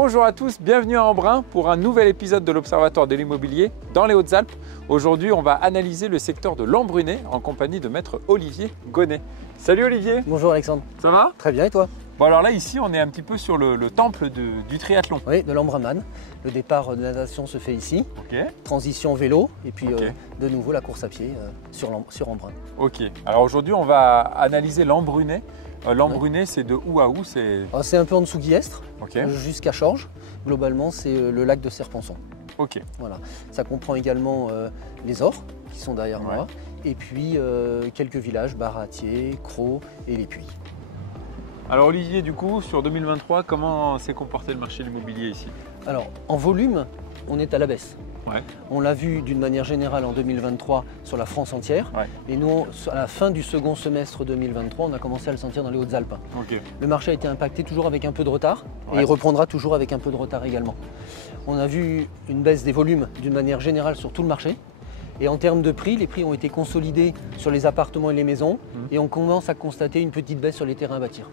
Bonjour à tous, bienvenue à Embrun pour un nouvel épisode de l'Observatoire de l'immobilier dans les Hautes-Alpes. Aujourd'hui, on va analyser le secteur de l'Embrunet en compagnie de maître Olivier Gonnet. Salut Olivier. Bonjour Alexandre. Ça va? Très bien et toi? Bon alors là, ici, on est un petit peu sur le temple du triathlon. Oui, de l'Embrunman. Le départ de la natation se fait ici. Ok. Transition vélo et puis Ok. de nouveau la course à pied sur Embrun. Ok. Alors aujourd'hui, on va analyser l'Embrunet. L'Embrunet, c'est de où à où? C'est un peu en dessous d'Hyestres, Ok. jusqu'à Chorges. Globalement, c'est le lac de Serponçon. Ok. Voilà. Ça comprend également les Ors, qui sont derrière Ouais. moi, et puis quelques villages, Baratier, Crau et Les Puits. Alors Olivier, du coup, sur 2023, comment s'est comporté le marché de l'immobilier ici? Alors, en volume, on est à la baisse. Ouais. On l'a vu d'une manière générale en 2023 sur la France entière. Ouais. Et nous, à la fin du second semestre 2023, on a commencé à le sentir dans les Hautes-Alpes. Ok. Le marché a été impacté toujours avec un peu de retard et Ouais. il reprendra toujours avec un peu de retard également. On a vu une baisse des volumes d'une manière générale sur tout le marché. Et en termes de prix, les prix ont été consolidés sur les appartements et les maisons. Et on commence à constater une petite baisse sur les terrains à bâtir.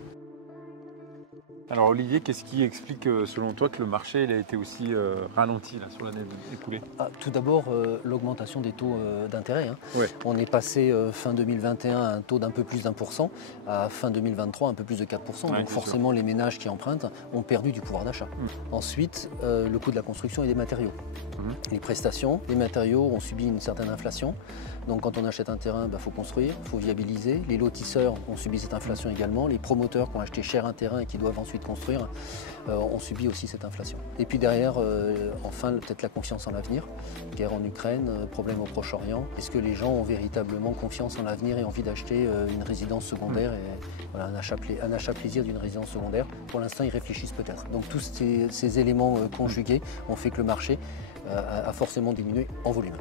Alors Olivier, qu'est-ce qui explique selon toi que le marché il a été aussi ralenti là, sur l'année écoulée? Tout d'abord, l'augmentation des taux d'intérêt. Ouais. On est passé fin 2021 à un taux d'un peu plus d'1%, à fin 2023 un peu plus de 4%. Ouais, Donc c'est forcément, les ménages qui empruntent ont perdu du pouvoir d'achat. Ensuite, le coût de la construction et des matériaux. Les prestations, les matériaux ont subi une certaine inflation. Donc quand on achète un terrain, il faut construire, il faut viabiliser. Les lotisseurs ont subi cette inflation également. Les promoteurs qui ont acheté cher un terrain et qui doivent ensuite construire ont subi aussi cette inflation. Et puis derrière, enfin, peut-être la confiance en l'avenir. Guerre en Ukraine, problème au Proche-Orient. Est-ce que les gens ont véritablement confiance en l'avenir et envie d'acheter une résidence secondaire et voilà, un achat plaisir d'une résidence secondaire? Pour l'instant, ils réfléchissent peut-être. Donc tous ces éléments conjugués ont fait que le marché a forcément diminué en volume.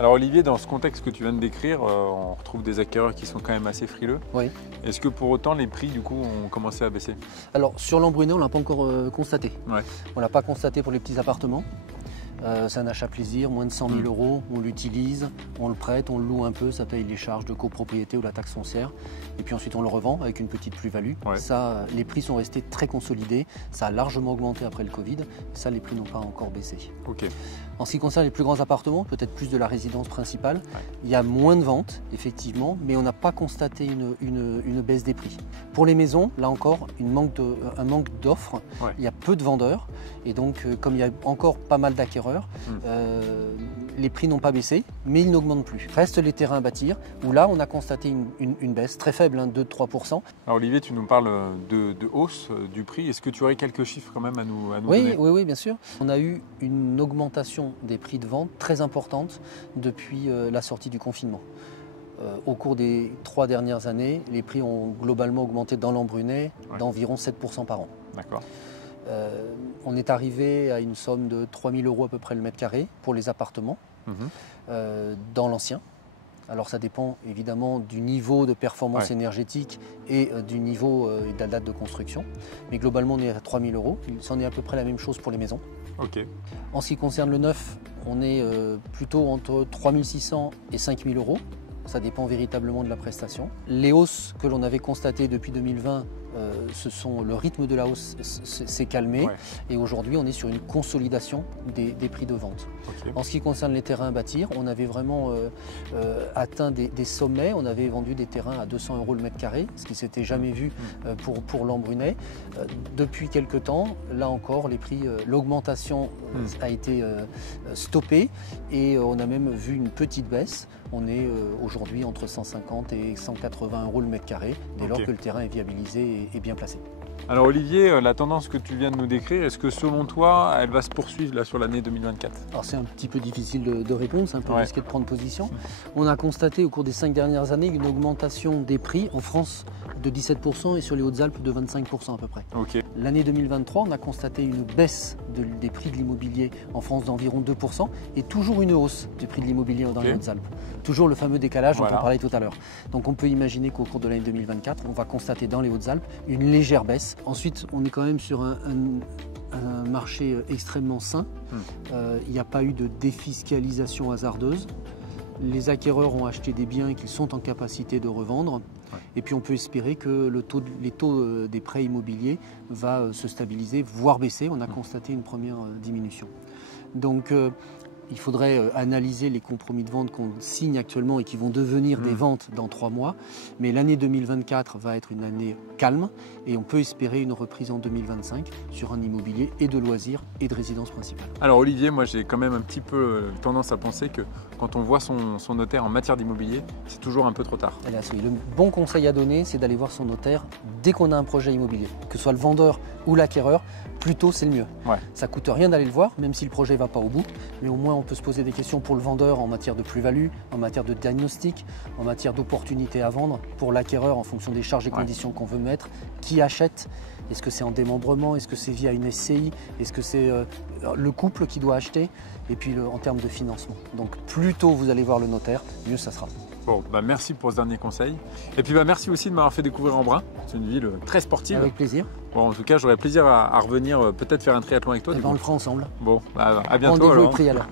Alors Olivier, dans ce contexte que tu viens de décrire, on retrouve des acquéreurs qui sont quand même assez frileux. Oui. Est-ce que pour autant les prix du coup ont commencé à baisser? Alors sur l'Embrunet, on ne l'a pas encore constaté. Ouais. On ne l'a pas constaté pour les petits appartements. C'est un achat plaisir, moins de 100 000 euros, on l'utilise, on le prête, on le loue un peu, ça paye les charges de copropriété ou la taxe foncière. Et puis ensuite on le revend avec une petite plus-value. Ouais. Ça, les prix sont restés très consolidés, ça a largement augmenté après le Covid. Ça, les prix n'ont pas encore baissé. Ok. En ce qui concerne les plus grands appartements, peut-être plus de la résidence principale, il y a moins de ventes, effectivement, mais on n'a pas constaté une baisse des prix. Pour les maisons, là encore, un manque d'offres. Ouais. Il y a peu de vendeurs, et donc comme il y a encore pas mal d'acquéreurs, les prix n'ont pas baissé, mais ils n'augmentent plus. Restent les terrains à bâtir, où là, on a constaté une baisse très faible, 2-3%. Alors Olivier, tu nous parles de hausse du prix. Est-ce que tu aurais quelques chiffres quand même à nous Oui, donner? oui, bien sûr. On a eu une augmentation des prix de vente très importante depuis la sortie du confinement. Au cours des 3 dernières années, les prix ont globalement augmenté dans l'Embrunet d'environ 7% par an. D'accord. On est arrivé à une somme de 3 000 euros à peu près le mètre carré pour les appartements dans l'ancien. Alors ça dépend évidemment du niveau de performance énergétique et du niveau et de la date de construction. Mais globalement on est à 3 000 euros. C'en est à peu près la même chose pour les maisons. Ok. En ce qui concerne le neuf, on est plutôt entre 3 600 et 5 000 euros. Ça dépend véritablement de la prestation. Les hausses que l'on avait constatées depuis 2020, le rythme de la hausse s'est calmé. Ouais. Et aujourd'hui, on est sur une consolidation des prix de vente. Ok. En ce qui concerne les terrains à bâtir, on avait vraiment atteint des sommets. On avait vendu des terrains à 200 euros le mètre carré, ce qui ne s'était jamais vu pour l'Embrunet. Depuis quelques temps, là encore, les prix, l'augmentation a été stoppée et on a même vu une petite baisse. On est aujourd'hui entre 150 et 180 euros le mètre carré, dès lors que le terrain est viabilisé et bien placé. Alors Olivier, la tendance que tu viens de nous décrire, est-ce que selon toi, elle va se poursuivre là sur l'année 2024? Alors c'est un petit peu difficile de répondre, c'est un peu risqué de prendre position. On a constaté au cours des 5 dernières années une augmentation des prix en France de 17% et sur les Hautes-Alpes de 25% à peu près. Ok. L'année 2023, on a constaté une baisse des prix de l'immobilier en France d'environ 2% et toujours une hausse du prix de l'immobilier dans les Hautes-Alpes. Toujours le fameux décalage dont on parlait tout à l'heure. Donc on peut imaginer qu'au cours de l'année 2024, on va constater dans les Hautes-Alpes une légère baisse. Ensuite, on est quand même sur un marché extrêmement sain. Il n'y a pas eu de défiscalisation hasardeuse. Les acquéreurs ont acheté des biens qu'ils sont en capacité de revendre. Et puis on peut espérer que les taux des prêts immobiliers va se stabiliser, voire baisser. On a constaté une première diminution. Donc il faudrait analyser les compromis de vente qu'on signe actuellement et qui vont devenir des ventes dans 3 mois. Mais l'année 2024 va être une année calme et on peut espérer une reprise en 2025 sur un immobilier et de loisirs et de résidence principale. Alors Olivier, moi j'ai quand même un petit peu tendance à penser que quand on voit son notaire en matière d'immobilier, c'est toujours un peu trop tard. Hélas, oui. Le bon conseil à donner, c'est d'aller voir son notaire dès qu'on a un projet immobilier. Que ce soit le vendeur ou l'acquéreur, plus tôt c'est le mieux. Ouais. Ça ne coûte rien d'aller le voir, même si le projet ne va pas au bout. Mais au moins on peut se poser des questions pour le vendeur en matière de plus-value, en matière de diagnostic, en matière d'opportunité à vendre. Pour l'acquéreur, en fonction des charges et conditions qu'on veut mettre, qui achète. Est-ce que c'est en démembrement? Est-ce que c'est via une SCI? Est-ce que c'est le couple qui doit acheter? Et puis en termes de financement. Donc plus tôt vous allez voir le notaire, mieux ça sera. Bon, merci pour ce dernier conseil. Et puis merci aussi de m'avoir fait découvrir Embrun. C'est une ville très sportive. Avec plaisir. Bon, en tout cas, j'aurais plaisir à revenir peut-être faire un triathlon avec toi. Et on le fera ensemble. Bon, à bientôt. Rendez-vous est pris alors.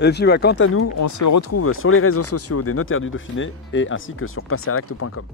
Et puis quant à nous, on se retrouve sur les réseaux sociaux des notaires du Dauphiné et ainsi que sur passerlacte.com.